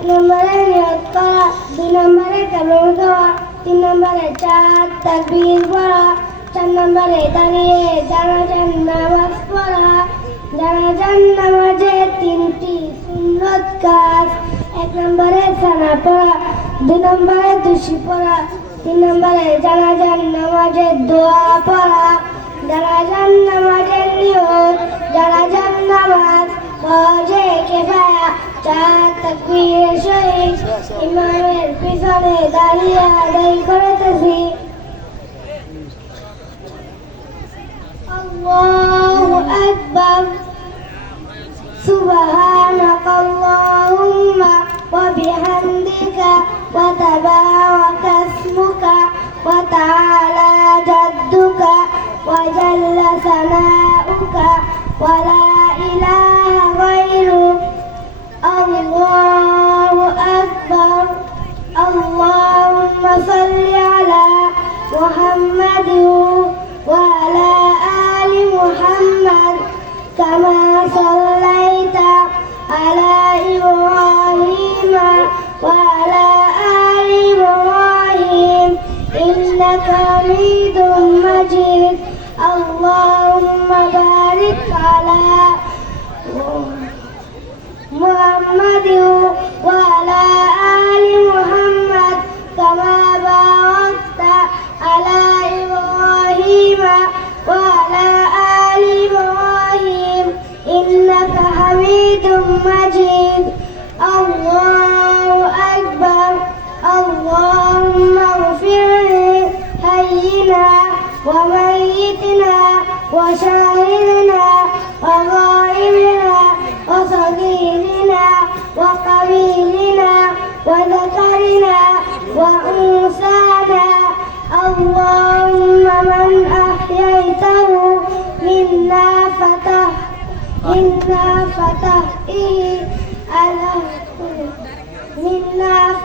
এক নম্বরে নিয়ত করা, 2 নম্বরে কেবল দেওয়া, 3 নম্বরে 4 তাকবীর পড়া, 4 নম্বরে দাঁড়িয়ে জানাজার নামাজ পড়া। জানাজার নামাজে 3টি সুন্নত কাজ। 1 নম্বরে সানা পড়া, 2 নম্বরে দুশি পড়া, 3 নম্বরে জানাজার নামাজের দোয়া পড়া। জানাজার নামাজের নিয়ত, জানাজার নামাজ ফরজে কিফায়া, 4 তাকবীরের সহিত ইমামের পিছনে দাঁড়িয়ে আদায় করতেছি। আল্লাহু আকবার, সুবহানাকাল্লাহুম্মা ওয়া বিহামদিকা ওয়া তাবারাকা ইসমুকা ওয়া তাআলা জাদ্দুকা ওয়া জাল্লা সানাউকা ওয়া লা ইলাহা গায়রুক। আল্লাহু আকবার। আল্লাহুম্মা সাল্লি আলা মুহাম্মাদিন ওয়া আলা আলি মুহাম্মাদ কামা সাল্লাইতা আলা ইব্রাহিম ওয়া আলা আলি ইব্রাহিম ইন্নাকা হামিদুম মাজিদ। আল্লাহুম্মা বারিক আলা মুহাম্মাদিন ওয়া আলা আলি মুহাম্মাদ কামা বারাকতা আলা ইব্রাহিম ওয়া আলা আলি ইব্রাহিম ইন্নাকা হামিদুম মাজিদ। আল্লাহু আকবার। আল্লাহুম্মা ইগফিরলি হাইয়িনা ওয়া মাইয়িতিনা ওয়া শাহিদিনা ওয়া গায়িবিনা ওয়া صغيرنا وقبيلنا وذكرنا وأنثانا. اللهم من أحييته منا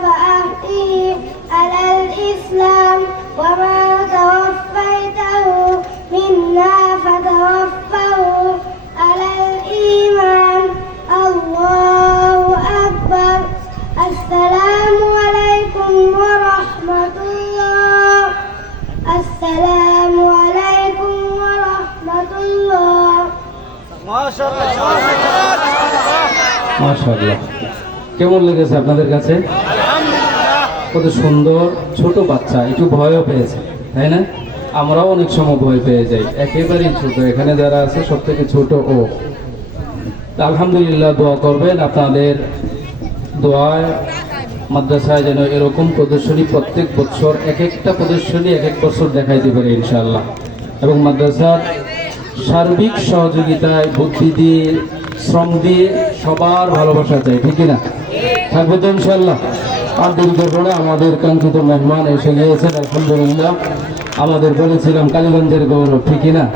فأحيه على الإسلام وما توفيته منا فتوفه على الإيمان. الله أكبر. السلام عليكم ورحمة الله. السلام عليكم ورحمة الله. মাশাআল্লাহ। কেমন লেগেছে আপনাদের কাছে? কত সুন্দর। ছোট বাচ্চা একটু ভয়ও পেয়েছে, তাই না? আমরাও অনেক সময় ভয় পেয়ে যাই, একেবারেই ছোট। এখানে যারা আছে সব থেকে ছোট ও। আলহামদুলিল্লাহ, দোয়া করবেন। আপনাদের দোয়ায় মাদ্রাসায় যেন এরকম প্রদর্শনী প্রত্যেক বছর, এক একটা প্রদর্শনী এক এক বছর দেখাইতে পারে ইনশাআল্লাহ। এবং মাদ্রাসার সার্বিক সহযোগিতায়, বুদ্ধি দিয়ে, শ্রম দিয়ে সবার ভালোবাসা চাই, ঠিক না? থাকবে তো ইনশাআল্লাহ। আর দেরি করবো না, আমাদের কাঙ্ক্ষিত মেহমান এসে গিয়েছেন আলহামদুলিল্লাহ। আমাদের বলেছিলাম কালীগঞ্জের গৌরব, ঠিক না?